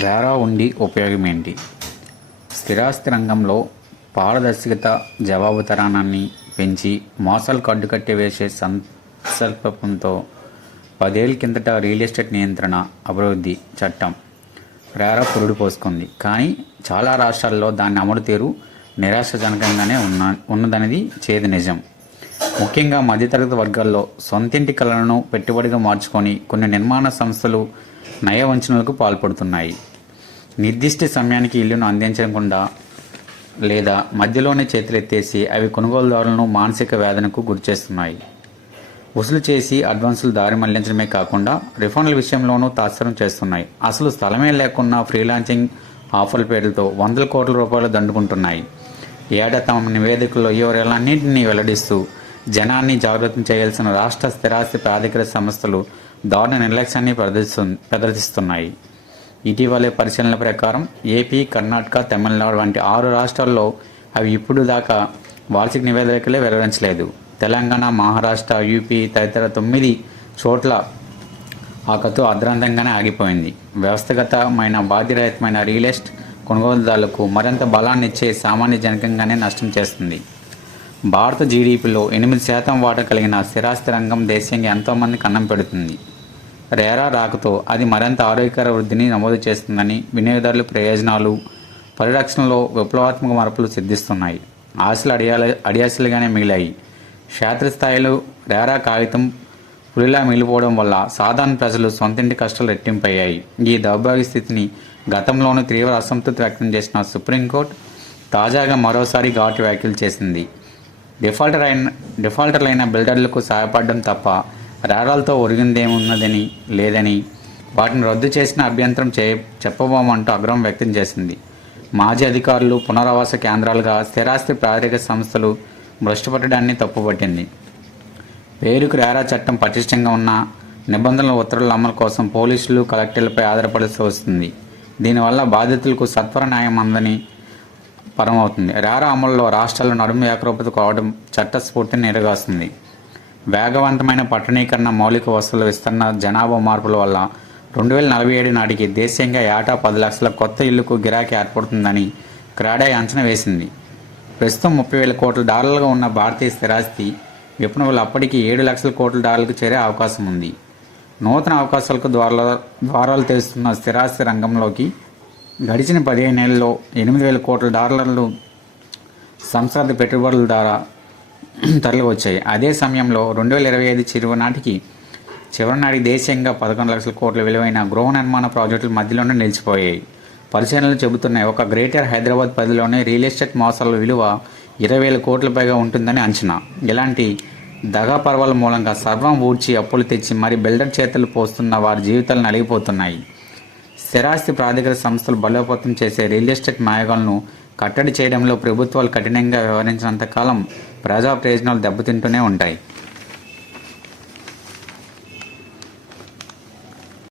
రేరా ఉండి ఉపయోగం ఏంటి? స్థిరాస్తి రంగంలో పారదర్శకత, జవాబుదారీతనాన్ని పెంచి మోసాలకు అడ్డుకట్ట వేసే సంకల్పంతో 10 ఏళ్ల కిందట రియల్ ఎస్టేట్ నియంత్రణ అభివృద్ధి చట్టం రేరా పురుడు పోసుకుంది. కానీ చాలా రాష్ట్రాల్లో దాని అమలు తీరు నిరాశాజనకంగానే ఉన్నదనేది చేదు నిజం. ముఖ్యంగా మధ్యతరగతి వర్గాల్లో సొంతింటి కళలను పెట్టుబడిగా మార్చుకొని కొన్ని నిర్మాణ సంస్థలు నయవంచనలకు పాల్పడుతున్నాయి. నిర్దిష్ట సమయానికి ఇల్లును అందించకుండా లేదా మధ్యలోనే చేతులెత్తేసి అవి కొనుగోలుదారులను మానసిక వేదనకు గురిచేస్తున్నాయి. వసూలు చేసి అడ్వాన్సులు దారి మళ్లించడమే కాకుండా రిఫండ్ల విషయంలోనూ తాత్సారం చేస్తున్నాయి. అసలు స్థలమే లేకున్నా ఫ్రీలాన్సింగ్ ఆఫర్ల పేర్లతో వందల కోట్ల రూపాయలు దండుకుంటున్నాయి. ఏటా తమ నివేదికల్లో ఈ వివరాలన్నింటినీ వెల్లడిస్తూ జనాన్ని జాగృతం చేయాల్సిన రాష్ట్ర స్థిరాస్తి ప్రాధికార సంస్థలు దారుణ నిర్లక్ష్యాన్ని ప్రదర్శిస్తున్నాయి. ఇటీవలే పరిశీలనల ప్రకారం ఏపీ, కర్ణాటక, తమిళనాడు వంటి 6 రాష్ట్రాల్లో అవి ఇప్పుడు దాకా వార్షిక నివేదికలే వెలువరించలేదు. తెలంగాణ, మహారాష్ట్ర, యూపీ తదితర 9 చోట్ల ఆ కథ అర్ధాంతంగానే ఆగిపోయింది. వ్యవస్థగతమైన బాధ్యరహితమైన రియల్ ఎస్టేట్ కొనుగోలుదారులకు మరింత బలాన్ని ఇచ్చే సామాన్య జనకంగానే నష్టం చేస్తుంది. భారత జీడీపీలో 8% వాటా కలిగిన స్థిరాస్తి రంగం దేశీయంగా ఎంతోమందికి అన్నం పెడుతుంది. రేరా రాకతో అది మరింత ఆరోగ్యకర వృద్ధిని నమోదు చేస్తుందని వినియోగదారుల ప్రయోజనాలు, పరిరక్షణలో విప్లవాత్మక మార్పులు సిద్ధిస్తున్నాయి. ఆశలు అడియాసలుగానే మిగిలాయి. క్షేత్రస్థాయిలో రేరా కాగితం పులిలా మిగిలిపోవడం వల్ల సాధారణ ప్రజలు సొంతింటి కష్టాలు రెట్టింపయ్యాయి. ఈ దౌర్భాగ్య స్థితిని గతంలోనూ తీవ్ర అసంతృప్తి వ్యక్తం చేసిన సుప్రీంకోర్టు తాజాగా మరోసారి ఘాటు వ్యాఖ్యలు చేసింది. డిఫాల్టర్లైన బిల్డర్లకు సహాయపడడం తప్ప రేరాలతో ఒరిగిందేమున్నదని లేదని, వాటిని రద్దు చేసిన అభ్యంతరం చెప్పబోమంటూ ఆగ్రహం వ్యక్తం చేసింది. మాజీ అధికారులు పునరావాస కేంద్రాలుగా స్థిరాస్తి ప్రాధికార సంస్థలు భ్రష్టుపట్టడాన్ని తప్పుపట్టింది. పేరుకు రేరా చట్టం పటిష్టంగా ఉన్న నిబంధనల ఉత్తర్వుల అమలు కోసం పోలీసులు, కలెక్టర్లపై ఆధారపడాల్సి వస్తుంది. దీనివల్ల బాధితులకు సత్వర న్యాయం అందని పరమవుతుంది. రేరా అమలులో రాష్ట్రాల్లో నడుము ఏకరూపత కావడం చట్టస్ఫూర్తిని నిరగాస్తుంది. వేగవంతమైన పట్టణీకరణ, మౌలిక వసతుల విస్తరణ, జనాభా మార్పుల వల్ల 2047 నాటికి దేశీయంగా ఏటా 10 లక్షల కొత్త ఇళ్లకు గిరాకీ ఏర్పడుతుందని క్రాడా అంచనా వేసింది. ప్రస్తుతం $30,000 కోట్ల ఉన్న భారతీయ స్థిరాస్తి విపణులు అప్పటికి $7 లక్షల కోట్ల చేరే అవకాశం ఉంది. నూతన అవకాశాలకు ద్వారాలు తెరుస్తున్న స్థిరాస్తి రంగంలోకి గడిచిన 15 ఏళ్లలో $8,000 కోట్ల సంస్థాగత పెట్టుబడుల ద్వారా తరలి వచ్చాయి. అదే సమయంలో 2025 చివరి నాటికి దేశీయంగా 11 లక్షల కోట్ల విలువైన గృహ నిర్మాణ ప్రాజెక్టులు మధ్యలోనే నిలిచిపోయాయి. పరిశీలనలు చెబుతున్నాయి. ఒక గ్రేటర్ హైదరాబాద్ పరిధిలోనే రియల్ ఎస్టేట్ మోసాల విలువ 20,000 కోట్ల పైగా ఉంటుందని అంచనా. ఇలాంటి దగా పర్వాల మూలంగా సర్వం ఊడ్చి అప్పులు తెచ్చి మరి బిల్డర్ చేతులు పోస్తున్న వారి జీవితాలు నలిగిపోతున్నాయి. స్థిరాస్తి ప్రాధికార సంస్థలు బలోపేతం చేసే రియల్ ఎస్టేట్ మాయగాలను కట్టడి చేయడంలో ప్రభుత్వాలు కఠినంగా వ్యవహరించినంతకాలం ప్రజా ప్రయోజనాలు దెబ్బతింటూనే ఉంటాయి.